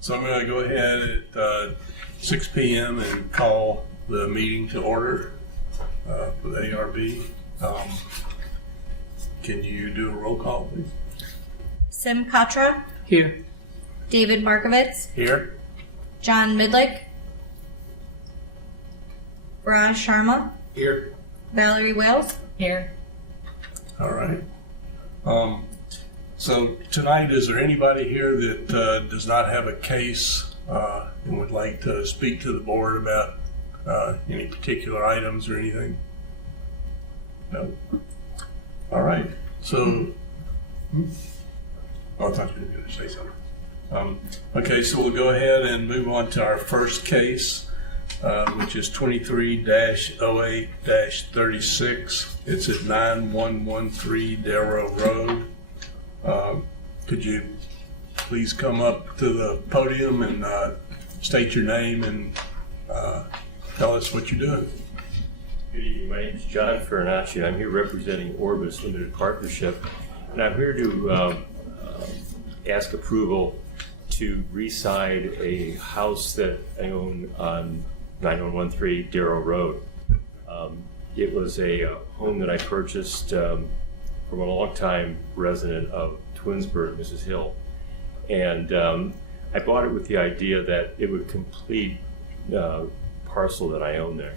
So I'm going to go ahead at 6 p.m. and call the meeting to order for the ARB. Can you do a roll call, please? Sim Katra, Here. David Markovitz, Here. John Midlick, Raj Sharma, Here. Valerie Wales. Here. All right. So tonight, is there anybody here that does not have a case and would like to speak to the board about any particular items or anything? No. All right. So, oh, I thought you were going to say something. Okay, so we'll go ahead and move on to our first case, which is 23-08-36. It's at 9113 Darrow Road. Could you please come up to the podium and state your name and tell us what you're doing? Good evening. My name is John Farinacci. I'm here representing Orbis Limited Partnership, and I'm here to ask approval to reside a house that I own on 9113 Darrow Road. It was a home that I purchased from a longtime resident of Twinsburg, Mrs. Hill, and I bought it with the idea that it would complete parcel that I own there.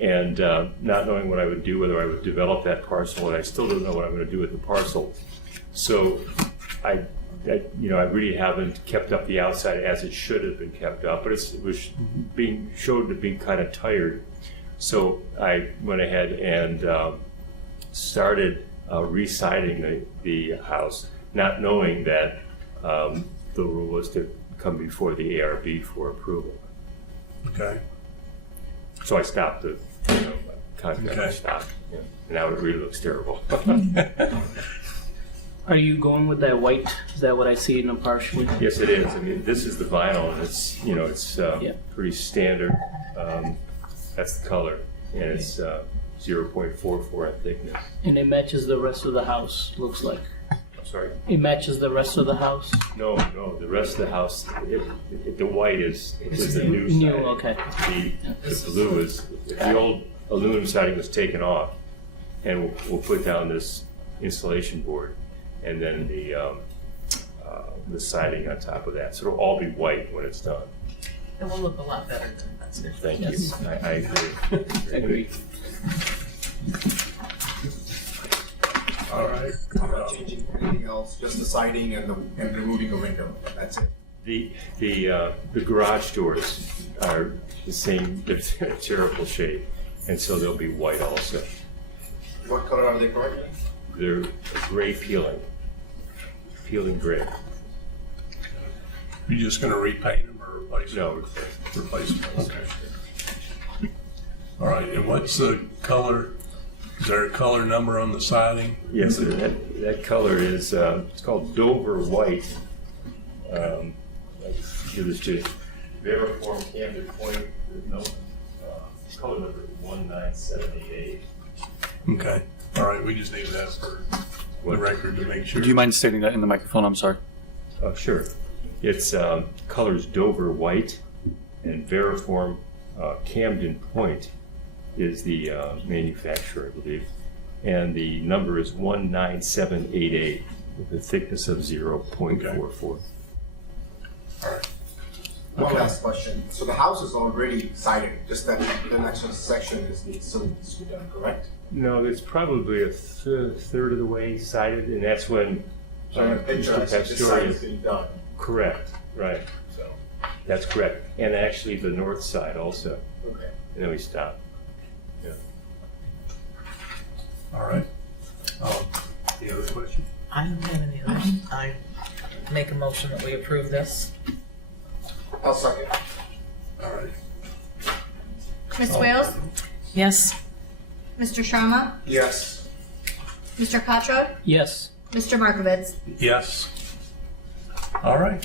And not knowing what I would do, whether I would develop that parcel, and I still don't know what I'm going to do with the parcel. So I really haven't kept up the outside as it should have been kept up, but it was showed to be kind of tired. So I went ahead and started residing the house, not knowing that the rule was to come before the ARB for approval. Okay. So I stopped the contract. Okay. Stopped. Yeah. And now it really looks terrible. Are you going with that white? Is that what I see in the partially? Yes, it is. I mean, this is the vinyl, and it's pretty standard. That's the color, and it's 0.44 in thickness. And it matches the rest of the house, looks like. I'm sorry. It matches the rest of the house? No. The rest of the house, the white is the new siding. New, okay. The blue is the old aluminum siding was taken off, and we'll put down this insulation board, and then the siding on top of that. So it'll all be white when it's done. It will look a lot better than that's good. Thank Yes. you. I agree. Agree. All right. I'm not changing anything else, just the siding and removing a window. That's it. The garage doors are the same. They're in terrible shape, and so they'll be white also. What color are they currently? They're gray peeling gray. You're just going to repaint them or replace them? No, Replace them. Okay. All right. And what's the color? Is there a color number on the siding? yes, that color is it's called Dover white. Give this to Veriform Camden Point. No, color number 19788. Okay. All right. We just need that for the record to make sure. Do you mind stating that in the microphone? I'm sorry. Oh, sure. It's colors Dover white, and Veriform Camden Point is the manufacturer, I believe, and the number is 19788 with a thickness of 0.44. All right. One Okay. last question. So the house is already sided, just that the next section still needs to be done, correct? No, it's probably a third of the way sided, and that's when So in the picture, I see this side is being done. correct, right? So, That's correct, and actually the north side also. okay. And then we stop. Yeah. All right. Any other questions? I don't have any others. I make a motion that we approve this. I'll second. All right. Ms. Wales, Yes. Mr. Sharma, Yes. Mr. Katra, Yes. Mr. Markovitz. Yes. All right.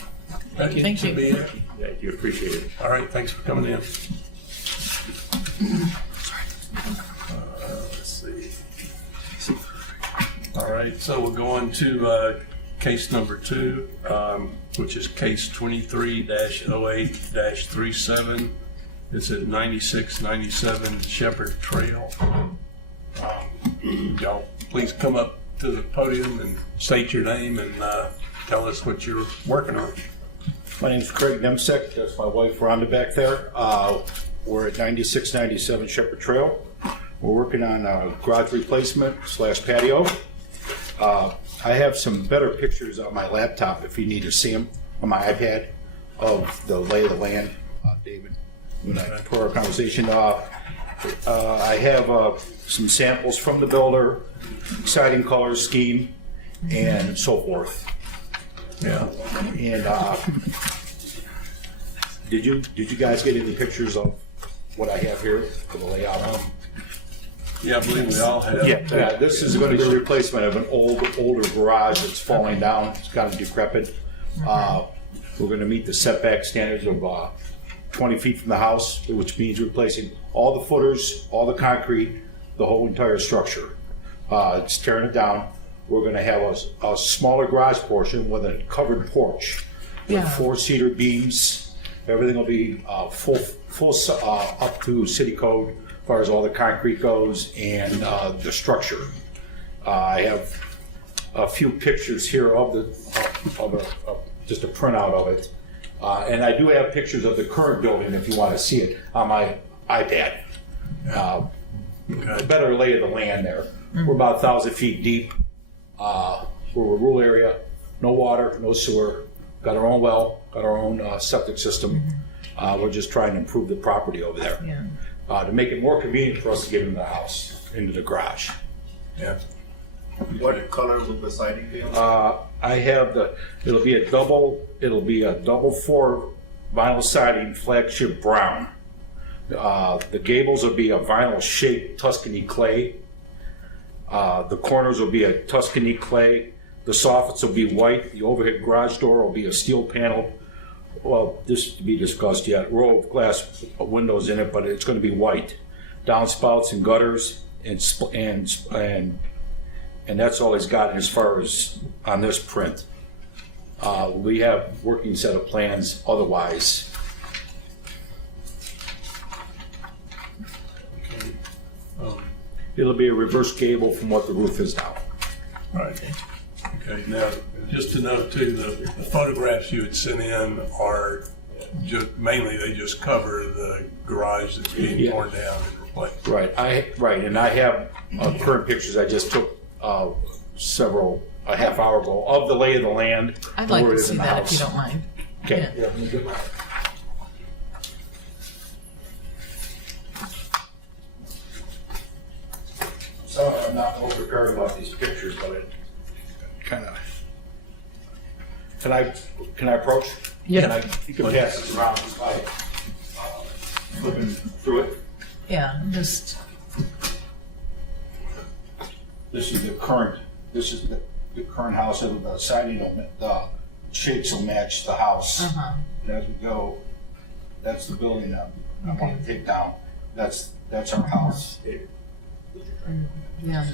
That Thank should you. be it. Yeah, you appreciate it. All right. Thanks for coming in. Let's see. All right. So we'll go on to case number 2, which is case 23-08-37. It's at 9697 Shepherd Trail. Y'all, please come up to the podium and state your name and tell us what you're working on. My name's Craig Nemsek. That's my wife Rhonda back there. We're at 9697 Shepherd Trail. We're working on a garage replacement / patio. I have some better pictures on my laptop if you need to see them on my iPad of the lay of the land, David, when for our conversation. I have some samples from the builder, siding color scheme, and so forth. Yeah. And did you guys get any pictures of what I have here for the layout? Yeah, I believe we all have. Yeah, this is going to be a replacement of an older garage that's falling down. It's kind of decrepit. We're going to meet the setback standards of 20 feet from the house, which means replacing all the footers, all the concrete, the whole entire structure. It's tearing it down. We're going to have a smaller garage portion with a covered porch with 4-seater beams. Everything will be full up to city code as far as all the concrete goes and the structure. I have a few pictures here of just a printout of it, and I do have pictures of the current building if you want to see it on my iPad. Better lay of the land there. We're about 1,000 feet deep. We're a rural area, no water, no sewer. Got our own well, got our own septic system. We're just trying to improve the property over there to make it more convenient for us to get into the house, into the garage. Yeah. What color will the siding be? I have it'll be a double 4 vinyl siding, flagship brown. The gables will be a vinyl shaped Tuscany clay. The corners will be a Tuscany clay. The soffits will be white. The overhead garage door will be a steel panel. Well, this to be discussed yet. Row of glass windows in it, but it's going to be white. Downspouts and gutters, and that's all he's got as far as on this print. We have working set of plans otherwise. It'll be a reverse gable from what the roof is now. Right. Okay. Now, just to note too, the photographs you had sent in are mainly they just cover the garage that's being torn down and replaced. Right. And I have current pictures I just took a half hour ago of the lay of the land. I'd like where it to is see in the that house. if you don't mind. Okay. Yeah. So I'm not overprepared about these pictures, but it kind of. Can I approach? Yeah. You can pass this around just by flipping through it. Yeah, just, This is the current. This is the current house. And the siding, the shapes will match the house. And as we go, that's the building I'm going to take down. That's our house. yeah,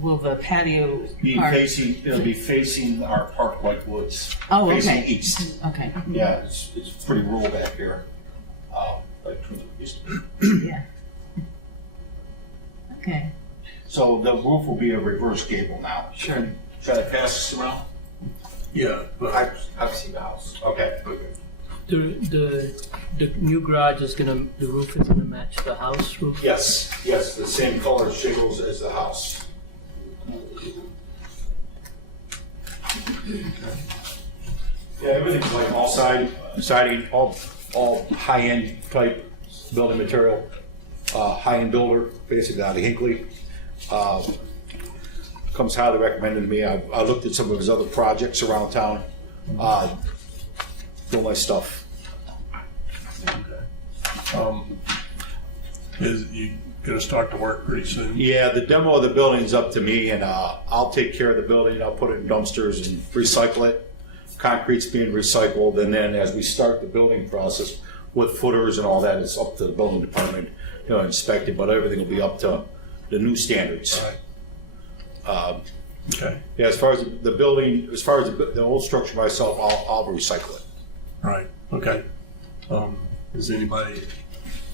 will the patio part? It'll be facing our Park White Woods. Oh, okay. Facing east. Okay, Yeah, it's pretty rural back here. Like Twinsburg used to be. yeah. Okay, So the roof will be a reverse gable now. Sure. Should I pass this around? Yeah, but I've seen the house. Okay. The new garage the roof is gonna match the house roof? Yes, the same color shingles as the house. Yeah, everything's like all siding, all high-end type building material. High-end builder, basically out of Hinckley. Comes highly recommended to me. I looked at some of his other projects around town. Real nice stuff. is you gonna start to work pretty soon? Yeah, the demo of the building's up to me, and I'll take care of the building. I'll put it in dumpsters and recycle it. Concrete's being recycled, and then as we start the building process with footers and all that, it's up to the building department to inspect it, but everything will be up to the new standards. Okay, Yeah, as far as the building, as far as the old structure myself, I'll recycle it. right, okay. Does anybody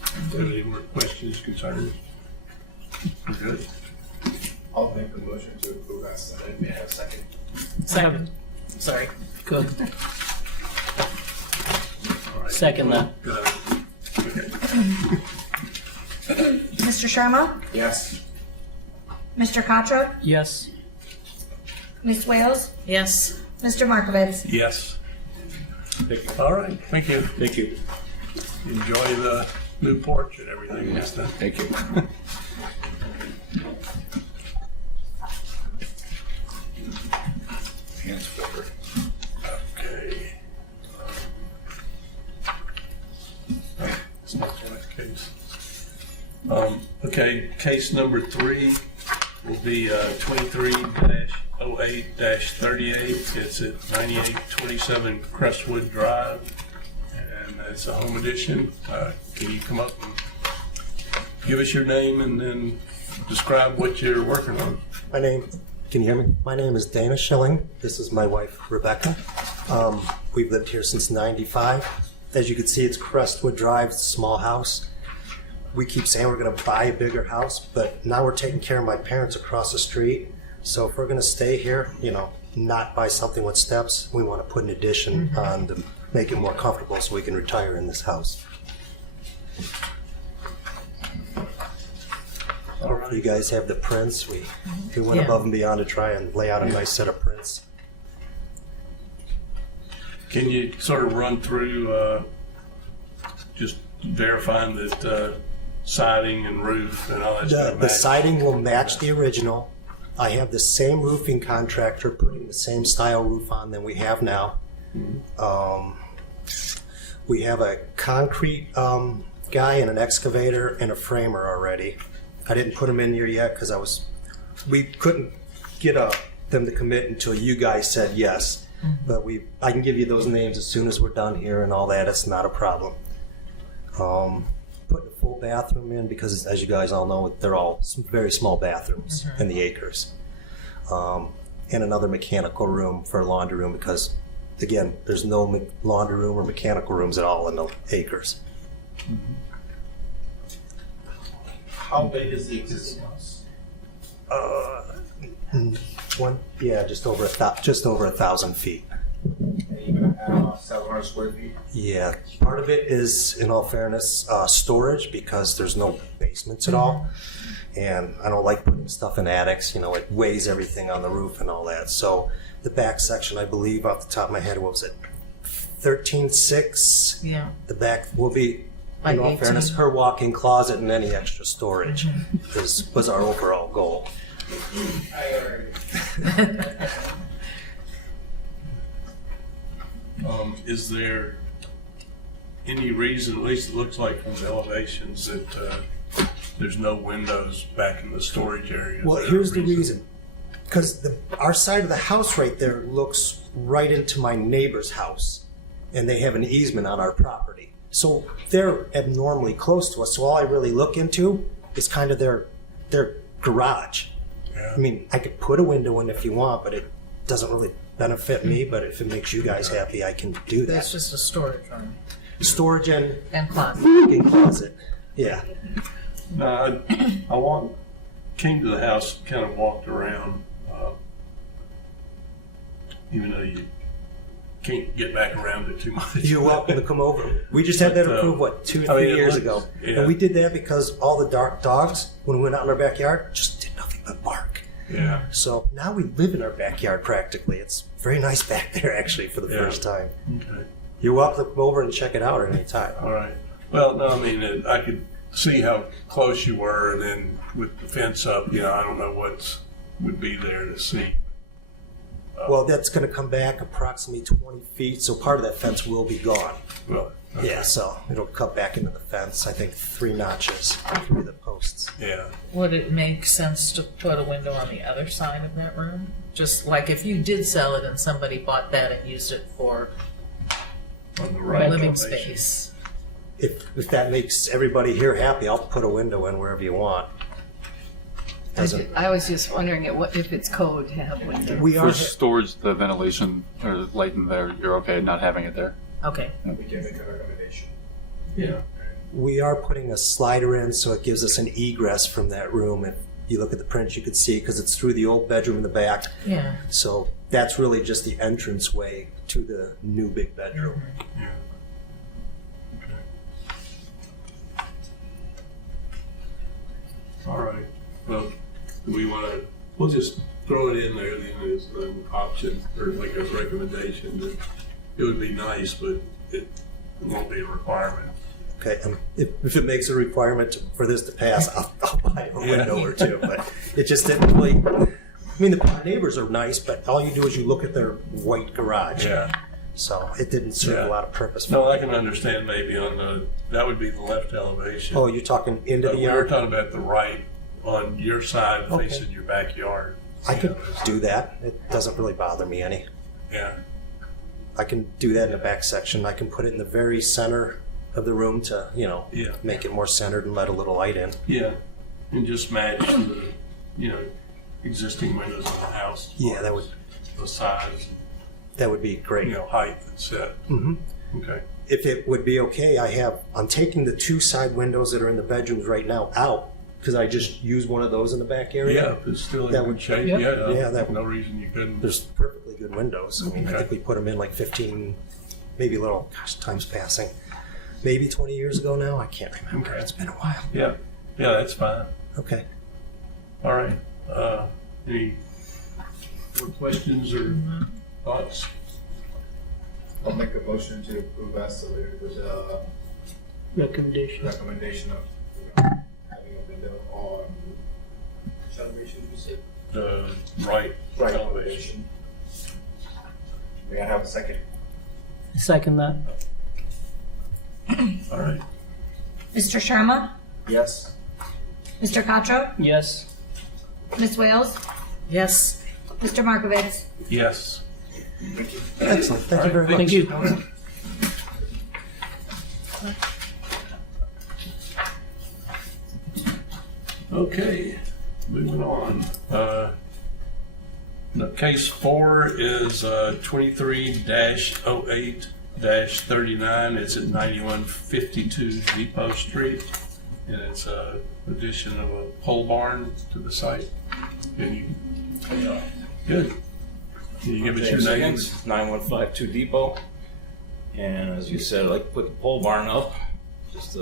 have any more questions, concerns? We're good? I'll make the motion to approve as submitted. May I have a second? Second. Sorry. Good. All right. Second that. Got it. Okay. Mr. Sharma? Yes. Mr. Contra? Yes. Ms. Wales? Yes. Mr. Markovitz? Yes. Thank you. All right, thank you. Thank you. Enjoy the new porch and everything this time. Thank you. Hands filter. Okay. It's not the right case. Okay, case number 3 will be 23-08-38. It's at 9827 Crestwood Drive, and it's a home edition. Can you come up and give us your name and then describe what you're working on? Can you hear me? My name is Dana Schilling. This is my wife, Rebecca. We've lived here since '95. As you can see, it's Crestwood Drive, it's a small house. We keep saying we're going to buy a bigger house, but now we're taking care of my parents across the street. So if we're going to stay here, not buy something with steps, we want to put an addition on to make it more comfortable so we can retire in this house. All right. You guys have the prints. We went Yeah. above and beyond to try and lay out a nice set of prints. Can you sort of run through just verifying that siding and roof and all that stuff? The siding will match the original. I have the same roofing contractor putting the same style roof on than we have now. We have a concrete guy and an excavator and a framer already. I didn't put them in here yet because we couldn't get them to commit until you guys said yes. But I can give you those names as soon as we're done here and all that. It's not a problem. Putting a full bathroom in because, as you guys all know, they're all very small bathrooms in the acres. And another mechanical room for a laundry room because, again, there's no laundry room or mechanical rooms at all in the acres. How big is the existing house? Just over 1,000 feet. And you're gonna add about 700 square feet? Yeah, part of it is, in all fairness, storage because there's no basements at all. And I don't like putting stuff in attics, it weighs everything on the roof and all that. So the back section, I believe, off the top of my head, what was it? 13.6. Yeah. The back will be, Like in all 18. fairness, her walk-in closet and any extra storage was our overall goal. Is there any reason, at least it looks like from the elevations, that there's no windows back in the storage area? Well, here's the reason. Because our side of the house right there looks right into my neighbor's house, and they have an easement on our property. So they're abnormally close to us. So all I really look into is kind of their garage. Yeah. I mean, I could put a window in if you want, but it doesn't really benefit me. But if it makes you guys happy, I can do that. That's just a storage room Storage and and closet. walk-in closet. Yeah. No, came to the house, kind of walked around, even though you can't get back around it too much. You're welcome to come over. We just had that approved, 2 or 3 years ago. Yeah. And we did that because all the dark dogs, when we went out in our backyard, just did nothing but bark. Yeah. So now we live in our backyard practically. It's very nice back there, actually, for the Yeah. first time. Okay. You're welcome to come over and check it out at any time. All right. Well, no, I mean, I could see how close you were, and then with the fence up, I don't know what would be there to see. Well, that's going to come back approximately 20 feet, so part of that fence will be gone. Well, okay. Yeah, so it'll cut back into the fence, I think 3 notches through the posts. Yeah. Would it make sense to put a window on the other side of that room? Just like if you did sell it and somebody bought that and used it for On the right living elevation. space. If that makes everybody here happy, I'll put a window in wherever you want. Doesn't, I was just wondering if it's code to have windows. we For are, storage, the ventilation or light in there, you're okay not having it there? Okay. We can make a recommendation. Yeah. we are putting a slider in, so it gives us an egress from that room. If you look at the print, you could see, because it's through the old bedroom in the back. Yeah. So that's really just the entrance way to the new big bedroom. All right. Well, do we want to, we'll just throw it in there then as an option or like a recommendation. That it would be nice, but it won't be a requirement. Okay, and if it makes a requirement for this to pass, I'll buy a window or two. But it just didn't really. I mean, the neighbors are nice, but all you do is you look at their white garage. Yeah. So it didn't serve Yeah. a lot of purpose. For No, me. I can understand maybe on the, that would be the left elevation. Oh, you're talking into But the we were yard? talking about the right on your side Okay. facing your backyard. I You could know, it's- do that. It doesn't really bother me any. Yeah. I can do that in the back section. I can put it in the very center of the room to, Yeah. make it more centered and let a little light in. Yeah. And just match the, existing windows in the house. Yeah, that would The size, be great. height and set. hmm Okay. If it would be okay, I'm taking the two side windows that are in the bedrooms right now out because I just use one of those in the back area. Yeah, if it's still in That good would- shape. yeah. Yeah, that would- no reason you couldn't. There's perfectly good windows. I mean, I Okay. think we put them in like 15, maybe a little, time's passing. Maybe 20 years ago now. I can't remember. Okay. It's been a while. Yeah. Yeah, that's fine. Okay. All right. Any more questions or thoughts? I'll make a motion to approve as submitted with the Recommendation. recommendation of having a window on which elevation you said? The right Right elevation. elevation. May I have a second? Second that. All right. Mr. Sharma? Yes. Mr. Cottrell? Yes. Ms. Wales? Yes. Mr. Markovitz? Yes. Excellent. Thank you very much. Thank you. Okay, moving on. Case 4 is 23-08-39. It's at 9152 Depot Street, and it's a addition of a pole barn to the site. Can you? Good. Can you give us your name? 9152 Depot. And as you said, I'd like to put the pole barn up. Just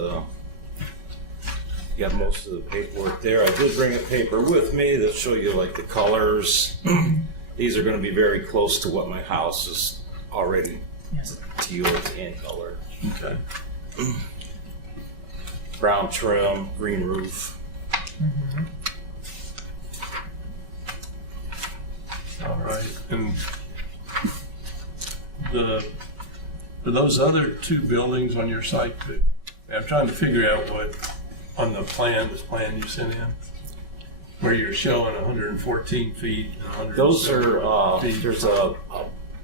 got most of the paperwork there. I did bring a paper with me that show you like the colors. These are going to be very close to what my house is already. Yes. Teal and color. Okay. Brown trim, green roof. All right. And for those other two buildings on your site, I'm trying to figure out what, on the plan, this plan you sent in, where you're showing 114 feet and 107 Those are, feet. there's a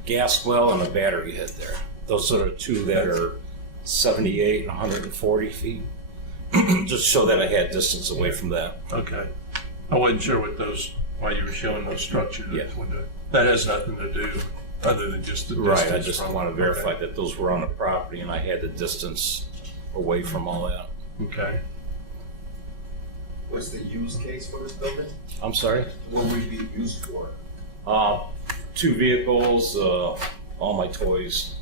gas well and a battery head there. Those are the two that are 78 and 140 feet. Just show that I had distance away from that. Okay. I wasn't sure what why you were showing those structures. Yeah. That has nothing to do, other than just the distance. Right, I just from- want to verify okay. that those were on the property and I had the distance away from all that. Okay. What's the use case for this building? I'm sorry? What would it be used for? 2 vehicles, all my toys,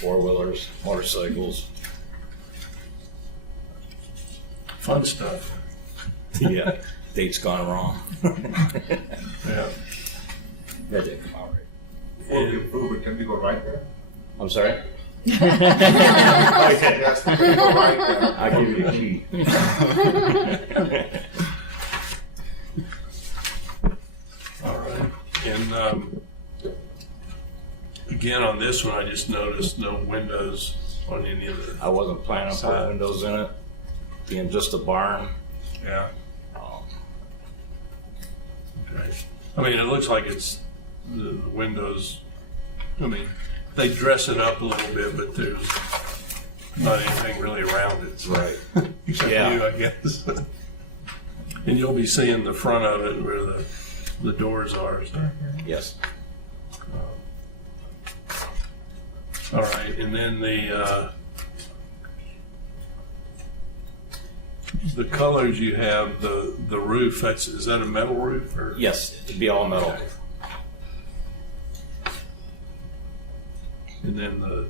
4-wheelers, motorcycles. Fun stuff. Yeah, date's gone wrong. Yeah. That didn't come out right. Before we approve it, can we go right there? I'm sorry? Yes, we can go right there. I'll give you the key. All right. And again, on this one, I just noticed no windows on any of the. I wasn't planning on putting windows in it, being just a barn. Yeah. Okay. I mean, it looks like it's the windows. I mean, they dress it up a little bit, but there's not anything really around it. So. Right. Except Yeah. you, I guess. And you'll be seeing the front of it where the doors are. So. Yes. All right, and then the colors you have, the roof, is that a metal roof? Or? Yes, it'd be all metal. And then the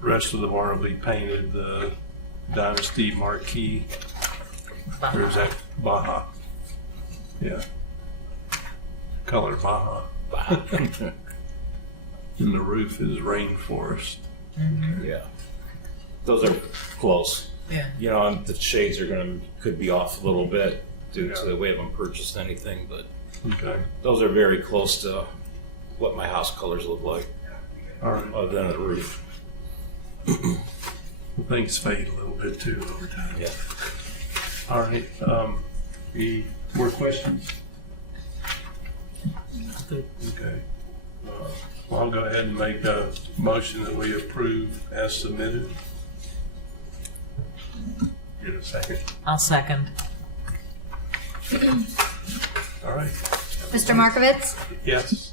rest of the bar will be painted the Dynasty Marquee. Or is that Baja? Yeah. Color Baja. And the roof is Rainforest. Yeah. Those are close. Yeah. You know, and the shades could be off a little bit due to the way I haven't purchased anything, but Okay. those are very close to what my house colors look like, All right. other than the roof. Things fade a little bit too over time. Yeah. All right. Any more questions? Okay. Well, I'll go ahead and make a motion that we approve as submitted. Get a second. I'll second. All right. Mr. Markovitz? Yes.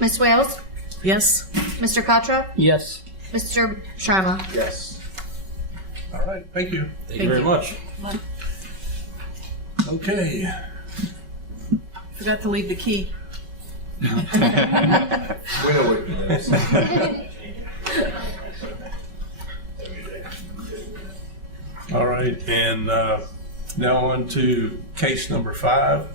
Ms. Wales? Yes? Mr. Cottrell? Yes. Mr. Sharma? Yes. All right. Thank you. Thank you very much. Okay. Forgot to leave the key. We know what it is. All right, and now on to case number 5.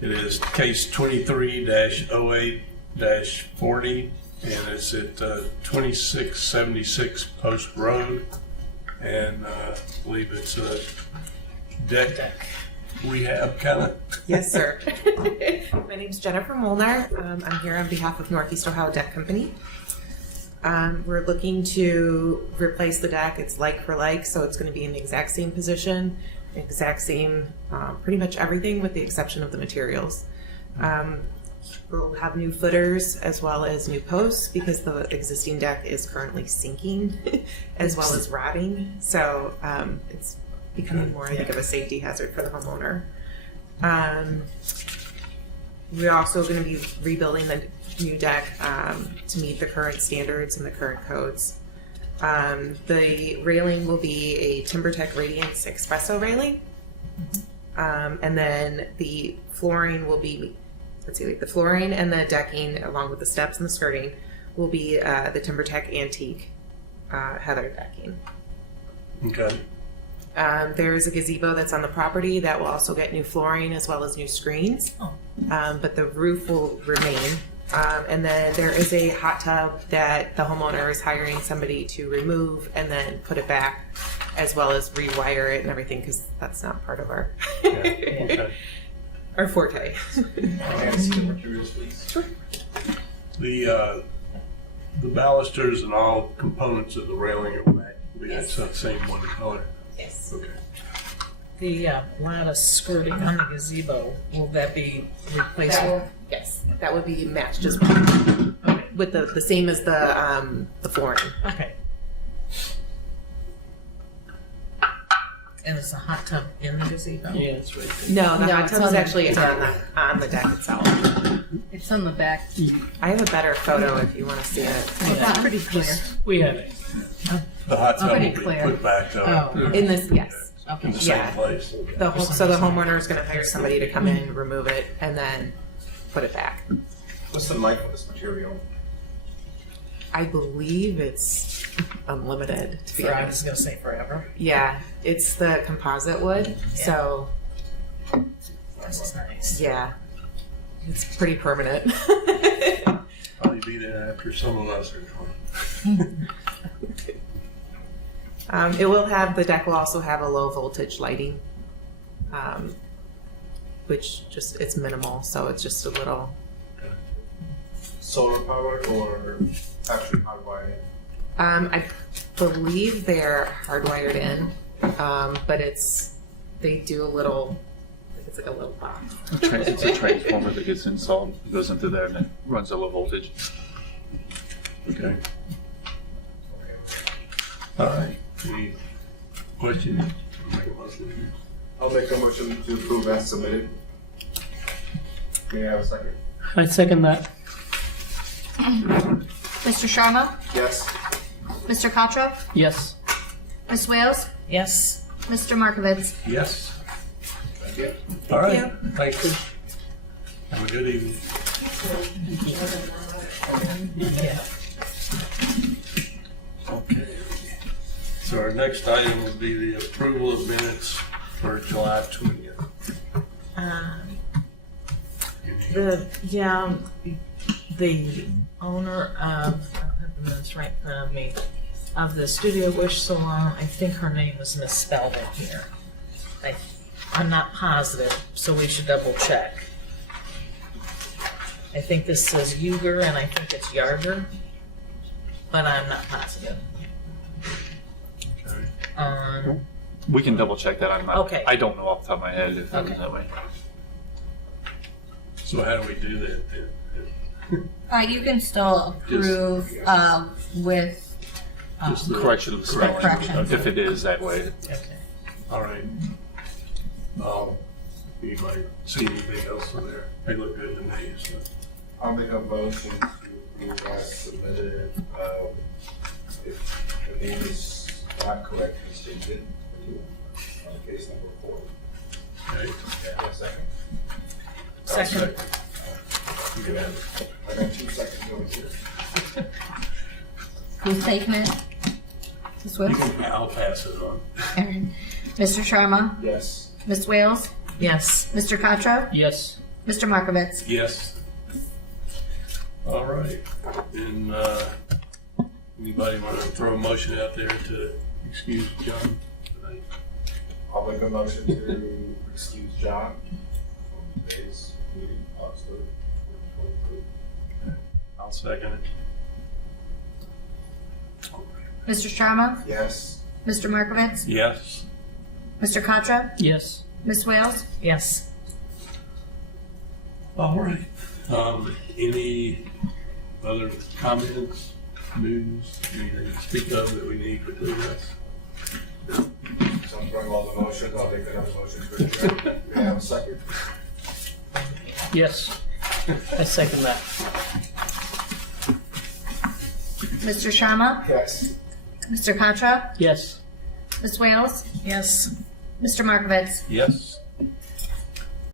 It is case 23-08-40, and it's at 2676 Post Road, and I believe it's a deck rehab kind of. Yes, sir. My name's Jennifer Molnar. I'm here on behalf of Northeast Ohio Deck Company. We're looking to replace the deck. It's like for like, so it's going to be in the exact same position, exact same, pretty much everything with the exception of the materials. We'll have new footers as well as new posts because the existing deck is currently sinking as well as rotting. So it's becoming more, I think, of a safety hazard for the homeowner. We're also going to be rebuilding the new deck to meet the current standards and the current codes. The railing will be a TimberTech Radiance Espresso railing. And then the flooring will be, the flooring and the decking along with the steps and the skirting will be the TimberTech Antique Heather decking. Okay. There is a gazebo that's on the property that will also get new flooring as well as new screens. But the roof will remain. And then there is a hot tub that the homeowner is hiring somebody to remove and then put it back, as well as rewire it and everything, because that's not part of our Okay. our forte. Can I see the materials, please? Sure. The balusters and all components of the railing are black. We had the same one color. Yes. Okay. The lattice skirting on the gazebo, will that be replaced? Yes, that would be matched as well. With the same as the flooring. Okay. And is the hot tub in the gazebo? Yeah, it's right there. No, the hot it's tub on is the actually deck. on the deck itself. It's on the back. I have a better photo if you want to see it. It's pretty clear. We have it. The hot tub will Pretty be clear. put back though, Oh. In this, yes. in the same Yeah. place. So the homeowner is going to hire somebody to come in, remove it, and then put it back. What's the life of this material? I believe it's unlimited, to be I was honest. going to say forever. Yeah, it's the composite wood, so This is nice. yeah, it's pretty permanent. Probably be there after some of us are gone. The deck will also have a low voltage lighting, which it's minimal, so it's just a little. Solar powered or actually hardwired? I believe they're hardwired in, but they do a little. I think it's like a little box. It's a transformer that gets installed, goes into there, and it runs a low voltage. Okay. All right. Any questions? Make a motion. I'll make a motion to approve as submitted. May I have a second? I second that. Mr. Sharma? Yes. Mr. Katra? Yes. Ms. Wales? Yes. Mr. Markovitz? Yes. Thank you. All right. Thank you. Have a good evening. Yeah. Okay. So our next item will be the approval of minutes for July 20th. The owner of, I don't have the minutes right in front of me, of the Studio Wish Salon, I think her name was misspelled in here. I'm not positive, so we should double check. I think this says Uger and I think it's Yarger, but I'm not positive. Okay. We can double check that. I'm not. Okay. I don't know off the top of my head if it was Okay. that way. So how do we do that then? You can still approve with Just the Correction of the spelling, corrections. if it is that way. Okay. All right. Anybody see anything else in there? They look good to me. So. I'll make a motion to approve as submitted. If the name is not correct, please change it on case number 4. Okay. May I have a second? Second. You can have it. I got 2 seconds over here. Who's taking it? Ms. You Wales? can, I'll pass it on. Aaron. Mr. Sharma? Yes. Ms. Wales? Yes. Mr. Katra? Yes. Mr. Markovitz? Yes. All right. And anybody want to throw a motion out there to excuse John tonight? I'll make a motion to excuse John from today's meeting, August 3rd, 2023. I'll second it. Mr. Sharma? Yes. Mr. Markovitz? Yes. Mr. Katra? Yes. Ms. Wales? Yes. All right. Any other comments, news, anything to speak of that we need between us? So I'm throwing all the motions. I'll make another motion to adjourn. May I have a second? Yes. I second that. Mr. Sharma? Yes. Mr. Katra? Yes. Ms. Wales? Yes. Mr. Markovitz? Yes.